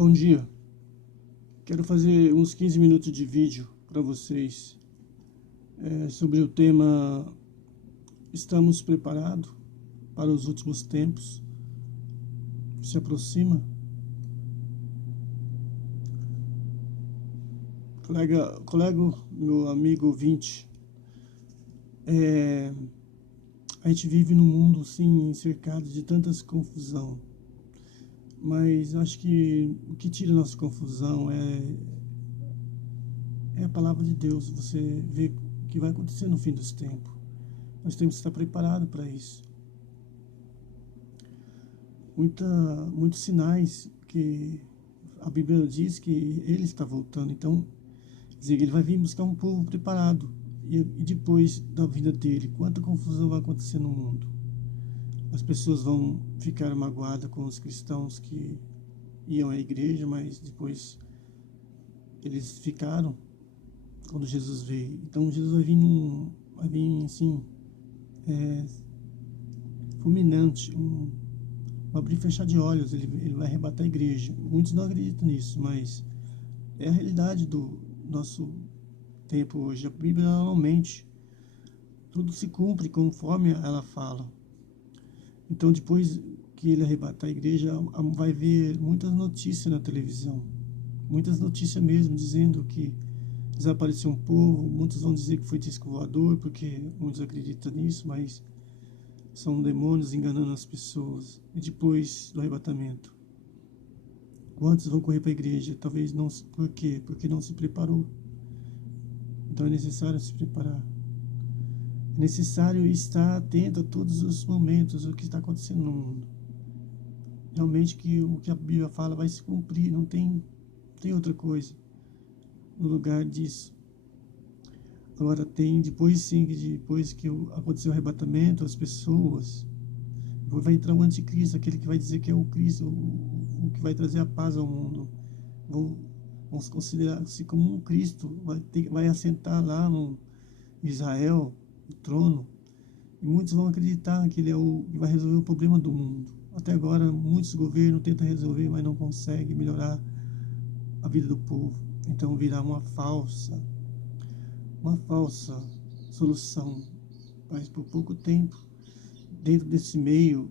Bom dia, quero fazer uns 15 minutos de vídeo para vocês sobre o tema Estamos preparados para os últimos tempos que se aproxima? Colega, meu amigo ouvinte, a gente vive num mundo sim cercado de tantas confusão, mas acho que o que tira a nossa confusão é a palavra de Deus. Você vê o que vai acontecer no fim dos tempos. Nós temos que estar preparados para isso. Muitos sinais que a Bíblia diz que Ele está voltando. Então, quer dizer, Ele vai vir buscar um povo preparado. E depois da vida dele, quanta confusão vai acontecer no mundo. As pessoas vão ficar magoadas com os cristãos que iam à igreja, mas depois eles ficaram quando Jesus veio. Então Jesus vai vir assim, fulminante, um abrir e fechar de olhos. Ele vai arrebatar a igreja. Muitos não acreditam nisso, mas é a realidade do nosso tempo hoje. A Bíblia não mente, tudo se cumpre conforme ela fala. Então, depois que ele arrebatar a igreja, vai ver muitas notícias na televisão, muitas notícias mesmo, dizendo que desapareceu um povo. Muitos vão dizer que foi disco voador, porque muitos acreditam nisso, mas são demônios enganando as pessoas. E depois do arrebatamento, quantos vão correr para a igreja? Talvez não. Por quê? Porque não se preparou. Então é necessário se preparar. É necessário estar atento a todos os momentos, o que está acontecendo no mundo. Realmente que o que a Bíblia fala vai se cumprir, não tem outra coisa no lugar disso. Agora depois que aconteceu o arrebatamento, as pessoas, vai entrar o anticristo, aquele que vai dizer que é o Cristo, o que vai trazer a paz ao mundo. Vão se considerar-se como um Cristo, vai assentar lá no Israel, no trono, e muitos vão acreditar que ele é o que vai resolver o problema do mundo. Até agora, muitos governos tentam resolver, mas não conseguem melhorar a vida do povo. Então virá uma falsa solução, mas por pouco tempo. Dentro desse meio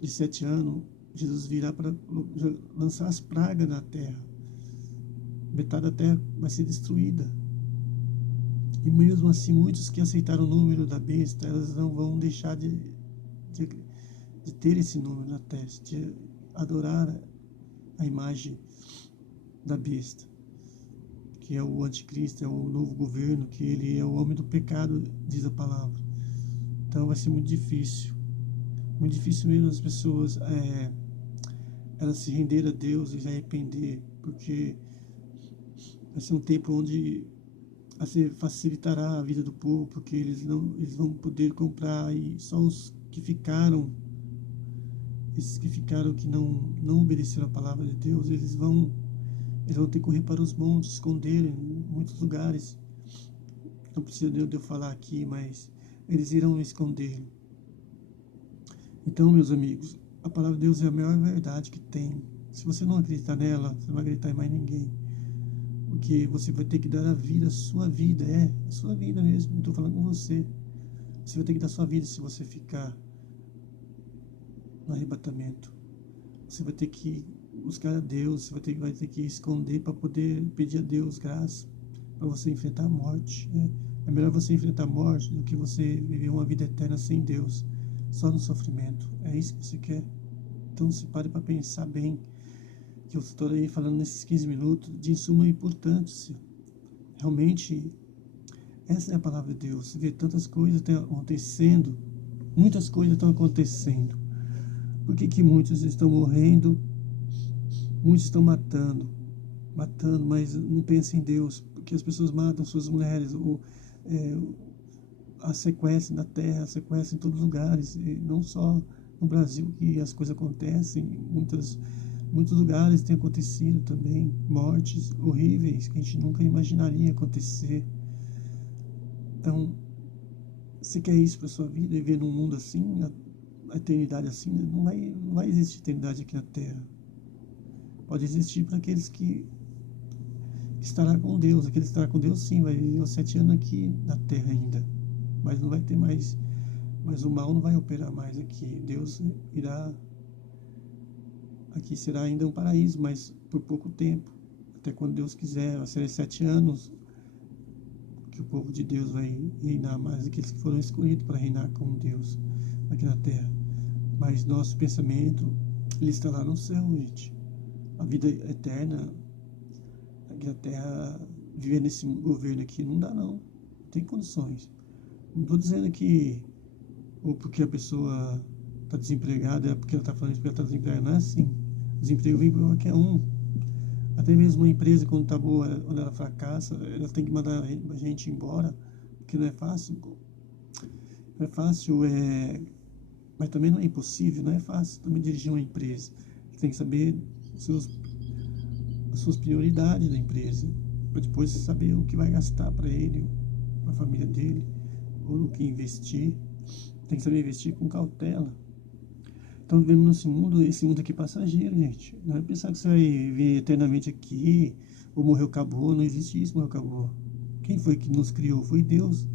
de 7 anos, Jesus virá para lançar as pragas na terra. Metade da terra vai ser destruída. E mesmo assim, muitos que aceitaram o número da besta, elas não vão deixar de ter esse número na terra, de adorar a imagem da besta, que é o anticristo, é o novo governo, que ele é o homem do pecado, diz a palavra. Então vai ser muito difícil mesmo as pessoas elas se renderem a Deus e se arrepender, porque vai ser um tempo onde facilitará a vida do povo, porque eles vão poder comprar, e só esses que ficaram, que não obedeceram a palavra de Deus, eles vão ter que correr para os montes, esconder em muitos lugares. Não precisa de eu falar aqui, mas eles irão esconder. Então, meus amigos, a palavra de Deus é a maior verdade que tem. Se você não acreditar nela, você não vai acreditar em mais ninguém. Porque você vai ter que dar a sua vida, a sua vida mesmo. Eu estou falando com você. Você vai ter que dar a sua vida se você ficar no arrebatamento. Você vai ter que buscar a Deus, você vai ter que esconder para poder pedir a Deus graça, para você enfrentar a morte. É melhor você enfrentar a morte do que você viver uma vida eterna sem Deus, só no sofrimento. É isso que você quer? Então se pare para pensar bem, que eu estou aí falando nesses 15 minutos de suma importância. Realmente, essa é a palavra de Deus. Você vê tantas coisas acontecendo, muitas coisas estão acontecendo. Por que muitos estão morrendo? Muitos estão matando, mas não pensam em Deus, porque as pessoas matam suas mulheres, a sequestram na terra, sequestram em todos os lugares, e não só no Brasil que as coisas acontecem, muitos lugares tem acontecido também, mortes horríveis que a gente nunca imaginaria acontecer. Então, você quer isso para sua vida, viver num mundo assim, a eternidade assim? Não vai existir eternidade aqui na terra. pode existir para aqueles que estará com Deus. Aquele que estará com Deus, sim, vai viver os 7 anos aqui na terra ainda, mas não vai ter mais, mas o mal não vai operar mais aqui. Deus irá, aqui será ainda um paraíso, mas por pouco tempo, até quando Deus quiser. Vai ser 7 anos que o povo de Deus vai reinar, mais aqueles que foram escolhidos para reinar com Deus aqui na terra. Mas nosso pensamento, ele está lá no céu, gente. A vida eterna aqui na terra, viver nesse governo aqui, não dá não tem condições. Não estou dizendo que ou porque a pessoa está desempregada, é porque ela está falando isso porque ela está desempregada. Não é assim. Desemprego vem para qualquer um. Até mesmo uma empresa, quando está boa, quando ela fracassa, ela tem que mandar a gente embora, porque não é fácil. Não é fácil, mas também não é impossível, não é fácil também dirigir uma empresa. Você tem que saber as suas prioridades da empresa, para depois saber o que vai gastar para ele, para a família dele, ou no que investir. Tem que saber investir com cautela. Então vivemos nesse mundo, esse mundo aqui passageiro, gente. Não é pensar que você vai viver eternamente aqui, ou morreu, acabou. Não existe isso, morreu, acabou. Quem foi que nos criou? Foi Deus.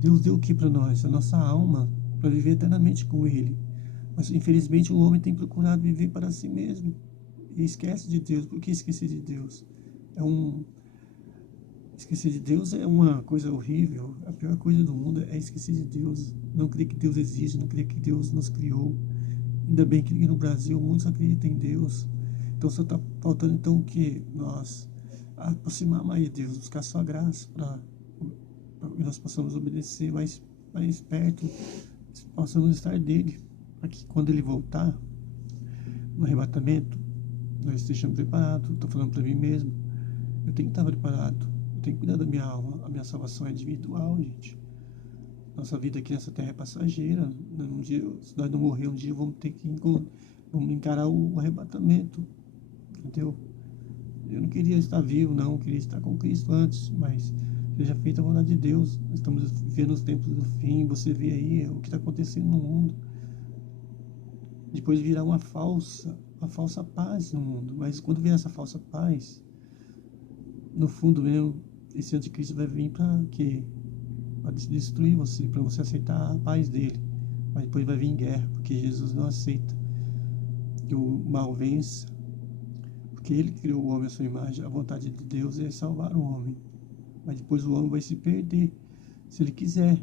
Deus deu o que para nós? A nossa alma, para viver eternamente com Ele. Mas infelizmente o homem tem procurado viver para si mesmo e esquece de Deus. Por que esquecer de Deus? Esquecer de Deus é uma coisa horrível. A pior coisa do mundo é esquecer de Deus. Não crer que Deus existe, não crer que Deus nos criou. Ainda bem que no Brasil muitos acreditam em Deus. Então só está faltando então o que? Nós aproximar mais de Deus, buscar sua graça para que nós possamos obedecer mais perto, possamos estar dele, para que quando ele voltar no arrebatamento, nós estejamos preparados. Estou falando para mim mesmo, eu tenho que estar preparado, eu tenho que cuidar da minha alma. A minha salvação é individual, gente. Nossa vida aqui nessa terra é passageira. Um dia, se nós não morrer um dia, vamos encarar o arrebatamento, entendeu? Eu não queria estar vivo, não, eu queria estar com Cristo antes, mas seja feita a vontade de Deus. Estamos vivendo os tempos do fim. Você vê aí o que está acontecendo no mundo. Depois virá uma falsa paz no mundo. Mas quando vier essa falsa paz, no fundo mesmo, esse anticristo vai vir para quê? Para destruir você, para você aceitar a paz dele. Mas depois vai vir guerra, porque Jesus não aceita que o mal vença, porque ele criou o homem à sua imagem. A vontade de Deus é salvar o homem, mas depois o homem vai se perder, se ele quiser.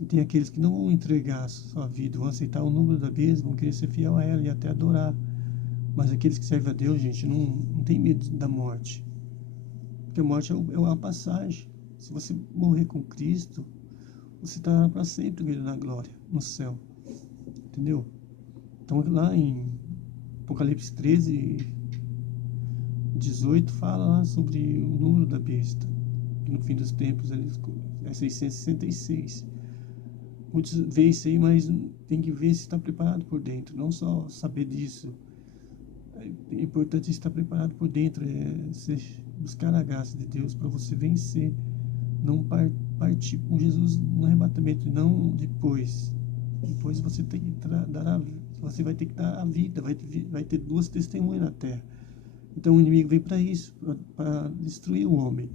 E tem aqueles que não vão entregar a sua vida, vão aceitar o número da besta, vão querer ser fiel a ela e até adorar. Mas aqueles que servem a Deus, gente, não tem medo da morte, porque a morte é uma passagem. Se você morrer com Cristo, você estará para sempre na glória, no céu. Entendeu? Então lá em Apocalipse 13, 18, fala lá sobre o número da besta. Que no fim dos tempos é 666. Muitos veem isso aí, mas tem que ver se está preparado por dentro. Não só saber disso. É importante estar preparado por dentro. Buscar a graça de Deus para você vencer. Não partir com Jesus no arrebatamento, não depois. Depois você tem que você vai ter que dar a vida, vai ter 2 testemunhas na terra. Então o inimigo vem para isso, para destruir o homem.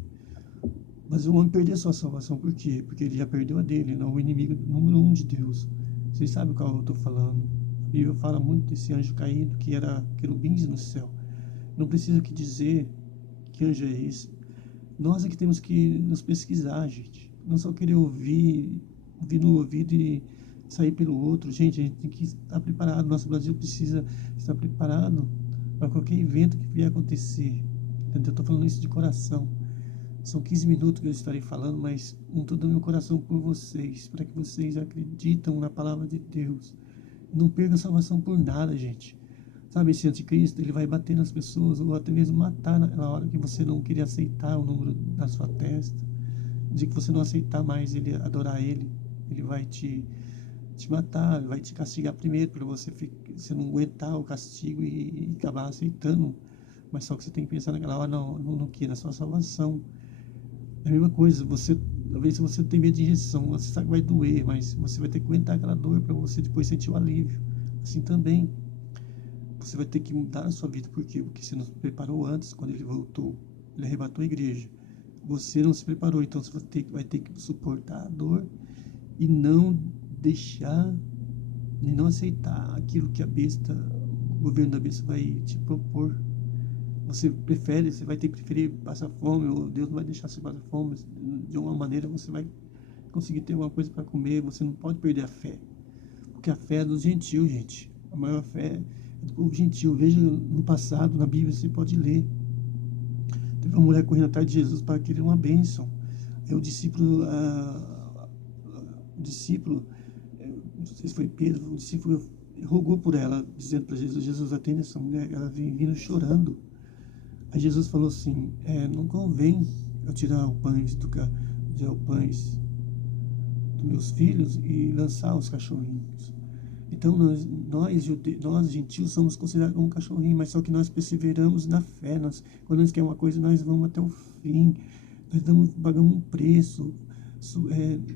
Mas o homem perdeu a sua salvação, por quê? Porque ele já perdeu a dele, não o inimigo número 1 de Deus. Vocês sabem qual eu estou falando. A Bíblia fala muito desse anjo caído, que era querubins no céu. Não precisa que dizer que anjo é esse. Nós é que temos que nos pesquisar, gente. Não só querer ouvir no ouvido e sair pelo outro. Gente, a gente tem que estar preparado. Nosso Brasil precisa estar preparado para qualquer evento que vier acontecer. Entendeu? Eu estou falando isso de coração. São 15 minutos que eu estarei falando, mas com todo o meu coração por vocês, para que vocês acreditem na palavra de Deus. Não perca a salvação por nada, gente. Sabe, esse anticristo, ele vai bater nas pessoas, ou até mesmo matar na hora que você não queria aceitar o número da sua testa. No dia que você não aceitar mais ele, adorar ele vai te matar, vai te castigar primeiro, para você não aguentar o castigo e acabar aceitando. Mas só que você tem que pensar naquela hora, no que? Na sua salvação. É a mesma coisa, talvez você tem medo de injeção, você sabe que vai doer, mas você vai ter que aguentar aquela dor para você depois sentir o alívio. Assim também, você vai ter que mudar a sua vida. Por quê? Porque você não se preparou antes, quando ele voltou. Ele arrebatou a igreja. Você não se preparou, então você vai ter que suportar a dor e não deixar, e não aceitar aquilo que o governo da besta vai te propor. Você vai ter que preferir passar fome, ou Deus não vai deixar você passar fome. De uma maneira você vai conseguir ter alguma coisa para comer. Você não pode perder a fé, porque a fé é dos gentios, gente. A maior fé é do povo gentil. Veja no passado, na Bíblia, você pode ler. Teve uma mulher correndo atrás de Jesus para querer uma bênção. Aí o discípulo, não sei se foi Pedro, o discípulo rogou por ela, dizendo para Jesus: Jesus, atende essa mulher, ela vem vindo chorando. Aí Jesus falou assim: não convém eu tirar os pães dos meus filhos e lançar os cachorrinhos. Então nós gentios somos considerados como cachorrinhos, mas só que nós perseveramos na fé. Quando nós queremos uma coisa, nós vamos até o fim. Nós pagamos um preço.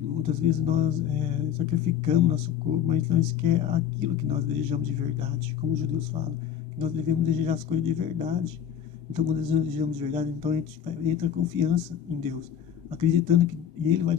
Muitas vezes nós sacrificamos nosso corpo, mas nós queremos aquilo que nós desejamos de verdade, como os judeus falam, que nós devemos desejar as coisas de verdade. Então, quando nós desejamos de verdade, então a gente entra confiança em Deus, acreditando que Ele vai